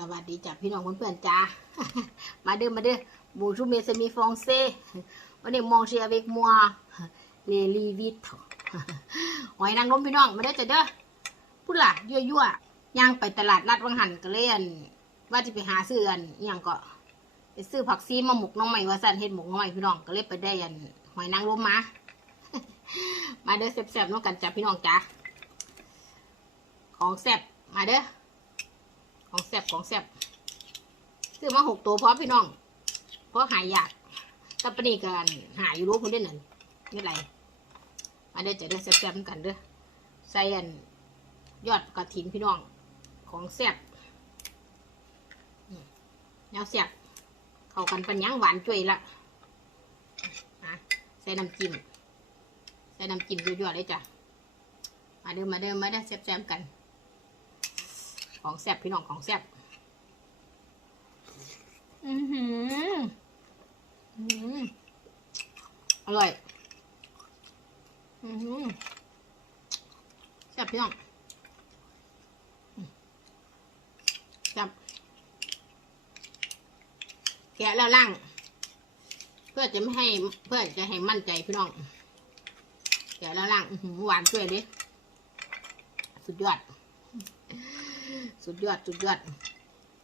สวัสดีจ้ะพี่น้องเพื่อนๆจ้า มาเด้อมาเด้อบูชูเมสมีฟองเซ่วันนี้มองเชียร์เวกมัวเลลีวิทหอยนางรมพี่น้องมาเด้อจ้ะเด้อพูดล่ะยั่วยั่วๆย่างไปตลาดนัดวังหันก็เลยนว่าจะไปหาซื้ออันอย่างก็ไปซื้อผักซีมาหมกน้องใหม่ว่าสั่นเฮ็ดหมกน้องใหม่พี่น้องก็เลยไปได้อันหอยนางรมมา มาเด้อแซ่บๆน้องกันจ้ะพี่น้องจ้าของแซ่บมาเด้อ ของแซบของแซบซื้อมาหกตัวเพราะพี่น้อง เพราะหายยากกับปนนีกันหายอยู่รู้คนเด่นนั่นไม่ไรมาเด้อจะได้แซบๆกันเด้อใส่อันยอดกระถินพี่น้องของแซบอืมแนวแซบเข้ากันปัญญังหวานจุ้ยละใส่น้ำจิ้มใส่น้ำจิ้มยั่วๆเลยจ้ะมาเด้อมาเด้อมาเด้อแซบๆกัน ของแซบพี่น้องของแซบอือหืออืออร่อย อือหือแซบพี่น้องแซบแกะแล้วล่าง เพื่อจะไม่ให้เพื่อจะให้มั่นใจพี่น้องแกะแล้วล่างอื้อหือหวานช่วยดิสุดยอด สุดยอดสุดยอด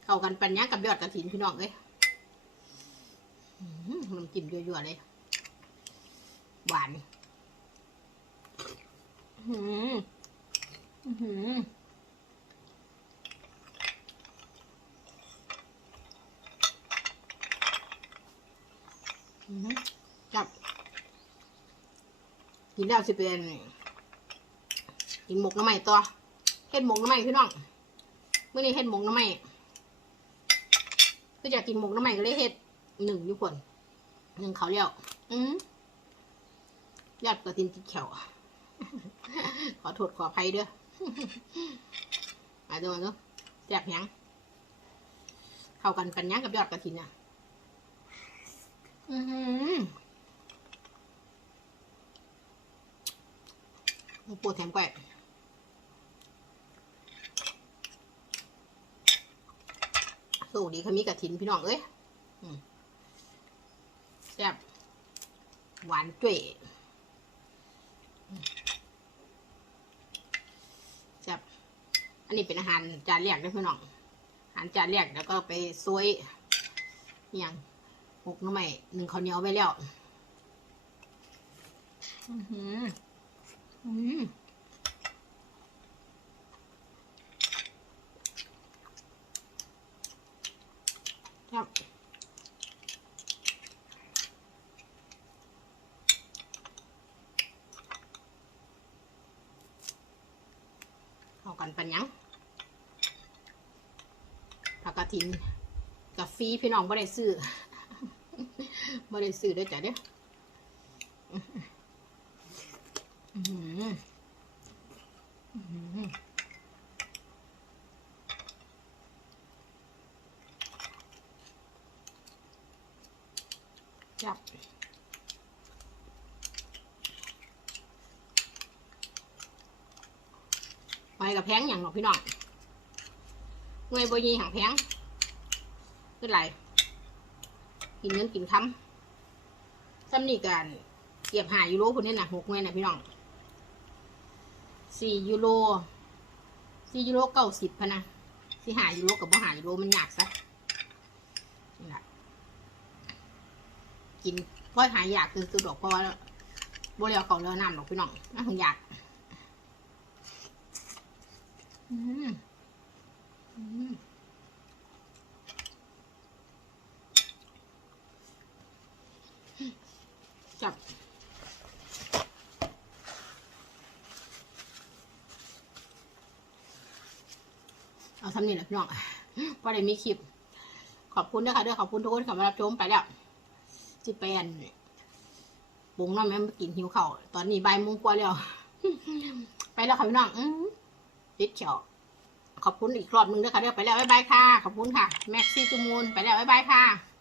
เข้ากันปัญญากับยอดกระถินพี่น้องเลยอื้อหือน้ำจิ้มยั่วๆเลย หวานอื้อหืออื้อหืออื้อหือจับ กินแล้วสิเป็นกินหมกน้ำใหม่ต่อเฮ็ดหมกน้ำใหม่พี่น้อง เมื่อนี้เฮ็ดหมกน้ำใหม่ก็จะกินหมกน้ำใหม่ก็เลยเฮ็ดหนึ่งอยู่คนหนึ่งเขาเลี้ยวอืมยอดกระตินติดแขวขอโทษขออภัยเด้อมาดูมาดูแซ่บยังเข้ากันปันยังกับยอดกระถินอะอือหือโอ้ปวดแถมแกล้ว ยสูดีขมีกระถินพี่น้องเอ้ยแซ่บหวานจุ๋ยแซ่บอันนี้เป็นอาหารจานแรกนะพี่น้องอาหารจานแรกแล้วก็ไปซวยอย่างหกน้ำใหม่หนึ่งข้าวเหนียวไว้แล้ว อือหือม ครับเอากันปันยังผักกระถินกับฟีพี่น้องไม่ได้ซื้อไม่ได้ซื้อด้วยจ้ะเด้ออื้อหืออื้อหือ จับไปกับแพงอย่างหรอกพี่น้องเงยบยีหางแพงเป็นไรกินเงินกินคำซ้ำนี่กันเก็บหายยูโรคนนี้นะหกเงินนะพี่น้องสี่ยูโรสี่ยูโรเก้าสิบพะนะสี่หายยูโรกับบ่หายูโรมันยากซะนี่แหละ กินเพราะหายอยากคือคือดอกเพราะว่าบรียวเขาเรียวน้ำดอกพี่น้องน่าคงอยากอืมอืมจับเอาทำนี่แหละพี่น้องพอได้มีคลิป ขอบคุณนะคะด้วยขอบคุณทุกคนที่เข้ามารับชมไปแล้ว จิไปอันปรุงน้ำแม่มากินหิวเข่าตอนนี้ใบ่ายโมงกว่าแล้ว ไปแล้วค่ะพี่น้องอติดเขียวขอบคุณอีกรอบนึงด้วยค่ะเดี๋ยวไปแล้วบ๊ายบายค่ะ ขอบคุณค่ะ แม็กซี่จูมูนไปแล้วบ๊ายบายค่ะ